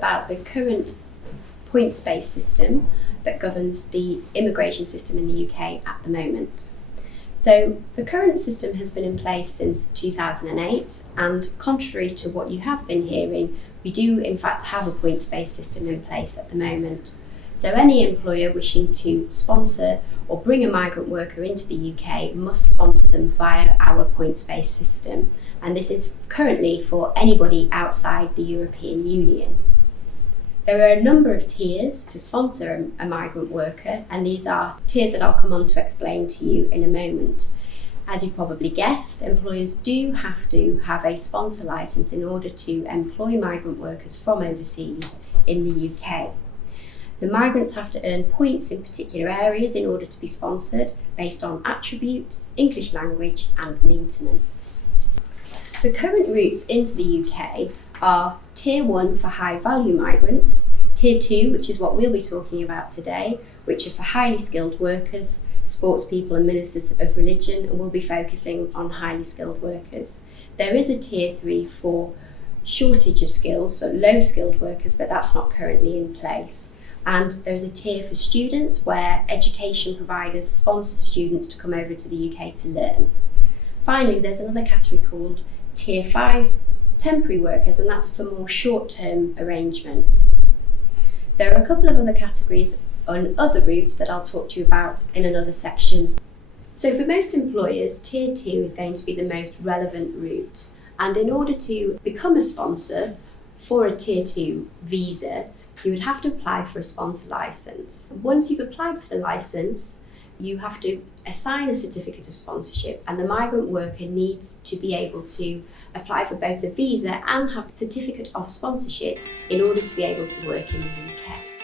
about the current points-based system that governs the immigration system in the UK at the moment. So the current system has been in place since 2008, and contrary to what you have been hearing, we do in fact have a points-based system in place at the moment. So any employer wishing to sponsor or bring a migrant worker into the UK must sponsor them via our points-based system, and this is currently for anybody outside the European Union. There are a number of tiers to sponsor a migrant worker, and these are tiers that I'll come on to explain to you in a moment. As you probably guessed, employers do have to have a sponsor licence in order to employ migrant workers from overseas in the UK. The migrants have to earn points in particular areas in order to be sponsored based on attributes, English language and maintenance. The current routes into the UK are Tier 1 for high value migrants, Tier 2, which is what we'll be talking about today, which are for highly skilled workers, sports people and ministers of religion, and we'll be focusing on highly skilled workers. There is a Tier 3 for shortage of skills, so low skilled workers, but that's not currently in place. And there's a tier for students where education providers sponsor students to come over to the UK to learn. Finally, there's another category called Tier 5 temporary workers, and that's for more short-term arrangements. There are a couple of other categories on other routes that I'll talk to you about in another section. So for most employers, Tier 2 is going to be the most relevant route, and in order to become a sponsor for a Tier 2 visa, you would have to apply for a sponsor licence. Once you've applied for the licence, you have to assign a certificate of sponsorship, and the migrant worker needs to be able to apply for both the visa and have a certificate of sponsorship in order to be able to work in the UK.